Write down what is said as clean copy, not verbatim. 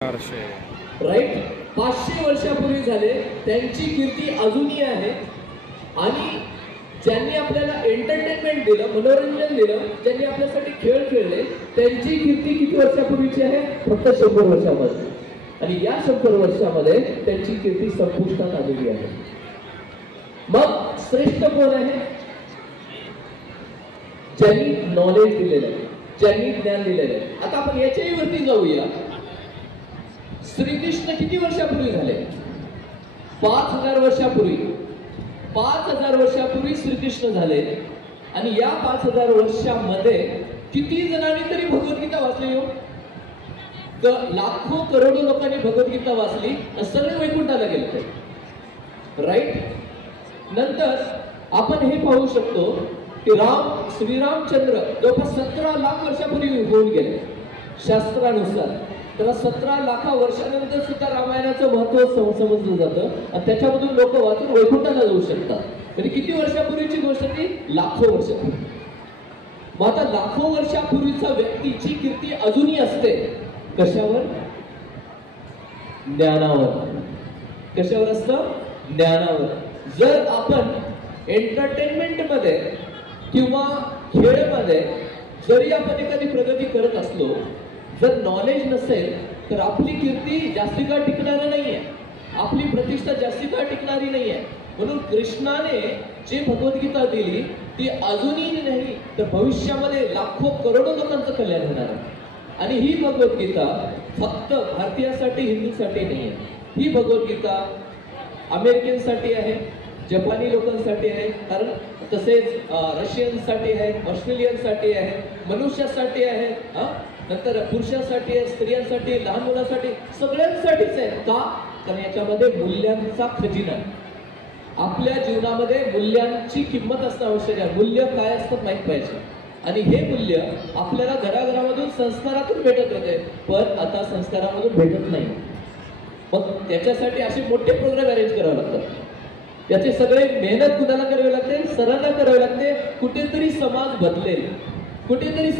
Right 500 वर्षापूर्वी झाले, त्यांची कीर्ती अजूनही आहे। आणि ज्यांनी आपल्याला एंटरटेनमेंट दिलं, मनोरंजन दिलं, ज्यांनी आपल्यासाठी खेळ खेळले, त्यांची कीर्ती किती वर्षापूर्वीची आहे? फक्त 100 वर्षामध्ये। आणि या 100 वर्षामध्ये त्यांची कीर्ती संपुष्टात आलेली आहे। मग श्रेष्ठ कोण आहे? ज्यांनी नॉलेज दिलेलं आहे, ज्यांनी ज्ञान दिलेलं आहे। आता आपण याच्याही वरती जाऊया। श्रीकृष्ण किती वर्षापूर्वी झाले? 5000 वर्षापूर्वी। 5000 वर्षापूर्वी श्रीकृष्ण झाले। आणि या 5000 वर्षामध्ये किती जणांनी तरी भगवद्गीता वाचली हो? लाखो करोडो लोकांनी भगवद्गीता वाचली, सगळे वैकुंठाला गेले, राईट। नंतर आपण हे पाहू शकतो की श्रीरामचंद्र जवळपास 17 लाख वर्षापूर्वी होऊन गेले शास्त्रानुसार। तर 17 लाख वर्षानंतर सुद्धा रामायणाचं महत्व समजलं जातं आणि त्याच्यामधून लोक वाचून वैकुंठाला जाऊ शकतात। म्हणजे किती वर्षापूर्वीची गोष्ट ती? लाखो वर्षापूर्वी। मग आता लाखो वर्षापूर्वीचा व्यक्तीची कीर्ती अजूनही असते कशावर? ज्ञानावर। कशावर असतं? ज्ञानावर। जर आपण एंटरटेनमेंट मध्ये किंवा खेळमध्ये जरी आपण एखादी प्रगती करत असलो, जर नॉलेज नसेल तर आपली कीर्ती जास्ती काळ टिकणार नाहीये, आपली प्रतिष्ठा जास्ती काळ टिकणारी नाहीये। म्हणून कृष्णाने जे भगवद्गीता दिली ती अजूनही नाही तर भविष्यामध्ये लाखो करोडो लोकांचं कल्याण होणार आहे। आणि ही भगवद्गीता फक्त भारतीयांसाठी, हिंदूंसाठी नाहीये। ही भगवद्गीता अमेरिकनसाठी आहे, जपानी लोकांसाठी आहे, कारण तसेच रशियनसाठी आहे, ऑस्ट्रेलियनसाठी आहे, मनुष्यासाठी आहे, नंतर पुरुषांसाठी आहे, स्त्रियांसाठी, लहान मुलांसाठी, सगळ्यांसाठीच आहे। का? कारण याच्यामध्ये मूल्यांचा खजिना आहे। आपल्या जीवनामध्ये मूल्यांची किंमत असणं आवश्यक आहे। मूल्य काय असतात माहित पाहिजे। आणि हे मूल्य आपल्याला घराघरामधून, संस्कारातून भेटत होते, पण आता संस्कारामधून भेटत नाही। मग त्याच्यासाठी असे मोठे प्रोग्राम अरेंज करावे लागतात। याचे सगळे मेहनत कुणाला करावी लागते? सरांना करावी लागते। कुठेतरी समाज बदलेल, कुठेतरी